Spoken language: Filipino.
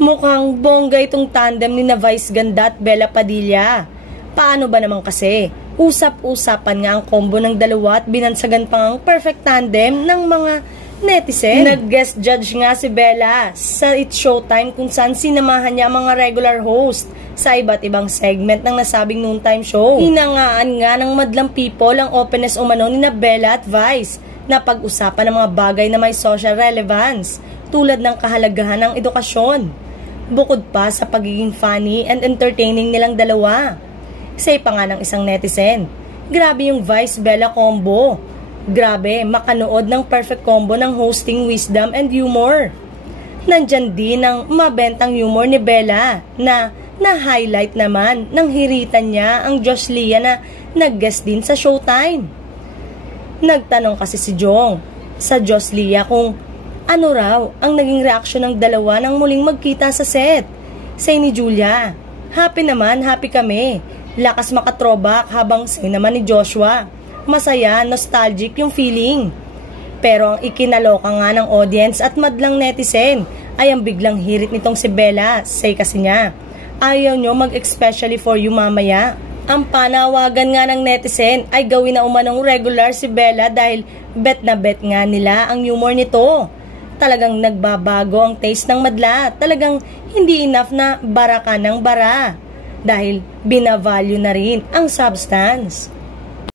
Mukhang bongga itong tandem ni na Vice Ganda at Bella Padilla. Paano ba naman kasi? Usap-usapan nga ang combo ng dalawa at binansagan pa ang perfect tandem ng mga netizen. Nag-guest judge nga si Bella sa It's Showtime kung saan sinamahan niya ang mga regular host sa iba't ibang segment ng nasabing noontime show. Hinangaan nga ng madlang people ang openness umano ni na Bella at Vice na pag-usapan ng mga bagay na may social relevance tulad ng kahalagahan ng edukasyon. Bukod pa sa pagiging funny and entertaining nilang dalawa. Say pa nga ng isang netizen, grabe yung Vice-Bella combo. Grabe, makanood ng perfect combo ng hosting wisdom and humor. Nandyan din ang mabentang humor ni Bella na na-highlight naman ng hiritan niya ang Josh Lia na nag-guest din sa Showtime. Nagtanong kasi si Jong sa Josh Lia kung ano raw ang naging reaksyon ng dalawa nang muling magkita sa set. Say ni Julia, happy naman, happy kami. Lakas makatrobak habang say naman ni Joshua, masaya, nostalgic yung feeling. Pero ang ikinaloka nga ng audience at madlang netizen ay ang biglang hirit nitong si Bella. Say kasi niya, ayaw nyo mag-especially for you mamaya. Ang panawagan nga ng netizen ay gawin na umanong regular si Bella dahil bet na bet nga nila ang humor nito. Talagang nagbabago ang taste ng madla. Talagang hindi enough na bara ka ng bara. Dahil binavalue na rin ang substance.